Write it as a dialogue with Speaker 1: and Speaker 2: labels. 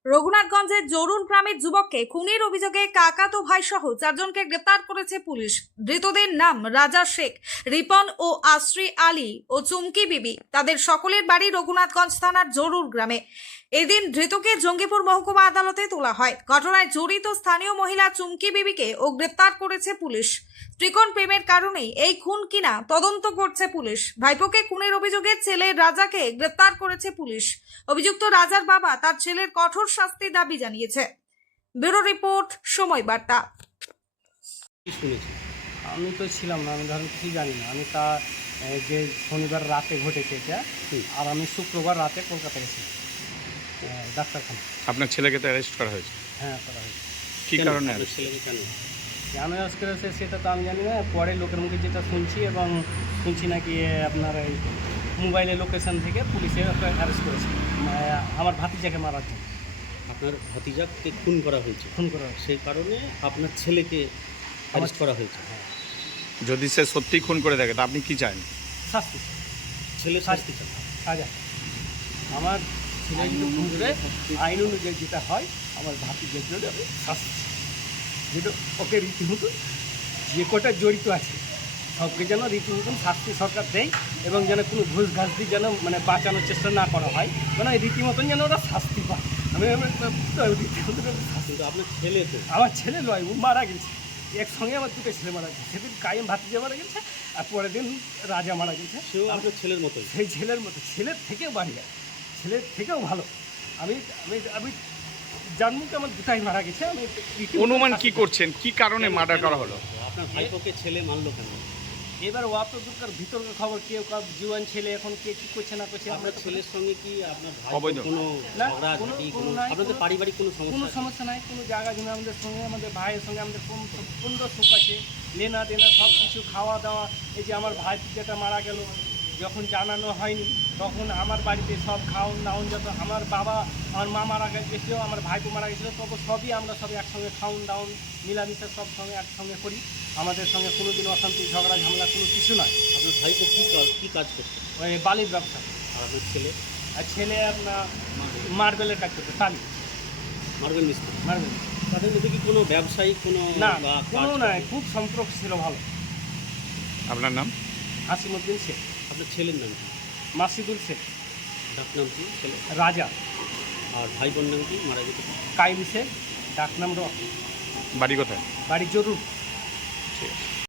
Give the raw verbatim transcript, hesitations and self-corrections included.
Speaker 1: রঘুনাথগঞ্জের জরুর গ্রামের যুবককে খুনের অভিযোগে কাকাতো ভাই সহ চারজনকে গ্রেপ্তার করেছে পুলিশ। ধৃতদের নাম রাজা শেখ, রিপন ও আশ্রী আলী ও চুমকি বিবি। তাদের সকলের বাড়ি রঘুনাথগঞ্জ থানার জরুর গ্রামে। এদিন ধৃতকে জঙ্গিপুর মহকুমা আদালতে তোলা হয়। ঘটনায় জড়িত স্থানীয় মহিলা চুমকি বিবিকে ও গ্রেপ্তার করেছে পুলিশ। ত্রিকোণ প্রেমের কারণেই এই খুন কিনা তদন্ত করছে পুলিশ। ভাইপোকে খুনের অভিযোগে ছেলে রাজাকে গ্রেপ্তার করেছে পুলিশ। অভিযুক্ত রাজার বাবা তার ছেলের কঠোর শাস্তির দাবি জানিয়েছে। ব্যুরো রিপোর্ট, সময় বার্তা।
Speaker 2: শুনেছি
Speaker 3: আমি তো ছিলাম না, আমি ধরেন কিছু জানি না। আমি তা এ, যে শনিবার রাতে ঘটেছে এটা, আর আমি শুক্রবার রাতে কলকাতা গেছিলাম এ, ডাক্তারখানা।
Speaker 4: আপনার ছেলেকে তো অ্যারেস্ট করা হয়েছে?
Speaker 3: হ্যাঁ, করা হয়েছে।
Speaker 4: কী
Speaker 2: কেন?
Speaker 4: কারণে?
Speaker 2: আপনার ছেলেকে কেন
Speaker 3: কেন আজ করেছে সেটা তো আমি জানি না। পরে লোকের মুখে যেটা শুনছি, এবং শুনছি নাকি এ, আপনার এই মোবাইলে লোকেশন থেকে পুলিশে অ্যারেস্ট করেছে এ, আমার ভাতিজাকে মারার জন্য।
Speaker 2: আপনার ভাতিজাকে খুন করা হয়েছে,
Speaker 3: খুন করা হয়েছে।
Speaker 2: সেই কারণে আপনার ছেলেকে অ্যারেস্ট করা হয়েছে।
Speaker 3: হ্যাঁ,
Speaker 4: যদি সে সত্যিই খুন করে থাকে তা আপনি কি চান?
Speaker 3: শাস্তি
Speaker 2: ছেলে শাস্তি চান?
Speaker 3: সাজা। আমার ছেলে যদি খুন করে আইন অনুযায়ী যেটা হয়, আমার ভাতিজার জন্য আমি শাস্তি চাই। যেটা ওকে রীতিমতো যে কটা জড়িত আছে সবকে যেন রীতিমতন শাস্তি সরকার দেয়, এবং যেন কোনো ঘুষ ঘাস দিয়ে যেন মানে বাঁচানোর চেষ্টা না করা হয়, মানে রীতিমতন যেন ওরা শাস্তি পায়। আমি আমি- রীতিমতন শাস্তি।
Speaker 2: কিন্তু আপনার ছেলে তো
Speaker 3: আমার ছেলে নয়, ও মারা গেছে একসঙ্গে। আমার দুটো ছেলে মারা গেছে। সেদিন কায়েম ভাতিজা মারা গেছে, আর পরের দিন রাজা মারা গেছে।
Speaker 2: সেও আপনার ছেলের মতোই।
Speaker 3: সেই ছেলের মতো, ছেলের থেকেও বাড়িয়া, ছেলের থেকেও ভালো। আমি আমি আমি জানবুকে আমার দুটাই মারা গেছে। আমি রীতিমতো
Speaker 4: অনুমান কি
Speaker 3: শাস্তি চাই।
Speaker 4: করছেন কি কারণে মার্ডার করা হলো?
Speaker 2: আপনার ভাইপোকে ছেলে মারলো কেন?
Speaker 3: এবার ওয়াপ তো দূরকার ভিতরের খবর, কেউ কার জুয়ান ছেলে এখন কে কী করছে না করছে আমরা
Speaker 2: আপনার
Speaker 3: তো
Speaker 2: ছেলের সঙ্গে কি আপনার ভাই
Speaker 4: অবৈধ?
Speaker 2: কোনো
Speaker 3: না,
Speaker 2: ঝগড়া
Speaker 3: কোনো-
Speaker 2: ঝাঁটি
Speaker 3: কোনো
Speaker 2: কোনো
Speaker 3: নাই,
Speaker 2: আপনাদের
Speaker 3: কোনো-
Speaker 2: পারিবারিক কোনো
Speaker 3: কোনো
Speaker 2: সমস্যা?
Speaker 3: সমস্যা নাই। কোনো জায়গা জমি আমাদের সঙ্গে, আমাদের ভাইয়ের সঙ্গে আমাদের কোন সুন্দর সুখ আছে, লেনা দেনা সব কিছু, খাওয়া দাওয়া। এই যে আমার ভাই যেটা মারা গেল, যখন জানানো হয়নি তখন আমার বাড়িতে সব খাওন দাওন, যত আমার বাবা আমার মা মারা গেছিলো, আমার ভাইপো মারা গেছিলো, তবে সবই আমরা সবই একসঙ্গে খাওন দাওন মিলামিশা সব সঙ্গে একসঙ্গে করি। আমাদের সঙ্গে কোনো দিন অশান্তি ঝগড়া ঝামেলা কোনো কিছু নয়।
Speaker 2: আপনার ভাইপো কী কাজ কী কাজ করছে?
Speaker 3: ওই বালির ব্যবসা।
Speaker 2: আর আপনার ছেলে
Speaker 3: আর ছেলে আপনার মার্বেলের কাজ করতে, টালি
Speaker 2: মার্বেল মিস্ত্রি।
Speaker 3: মার্বেল।
Speaker 2: তাদের মধ্যে কি কোনো ব্যবসায়িক কোনো
Speaker 3: না,
Speaker 2: বা
Speaker 3: কোনো
Speaker 2: কাজ-
Speaker 3: নাই, খুব সম্পর্ক ছিল ভালো।
Speaker 4: আপনার নাম?
Speaker 3: হাসিমুদ্দিন শেখ,
Speaker 2: আপনার ছেলের নাম কি?
Speaker 3: মাসিদুল শেখ,
Speaker 2: ডাক নাম কি ছেলে?
Speaker 3: রাজা,
Speaker 2: আর ভাই বোন নাম কি মারা গেছে?
Speaker 3: কাইম শেখ, ডাকনাম রক,
Speaker 4: বাড়ি কোথায়?
Speaker 3: বাড়ি জরুর।
Speaker 4: ঠিক আছে।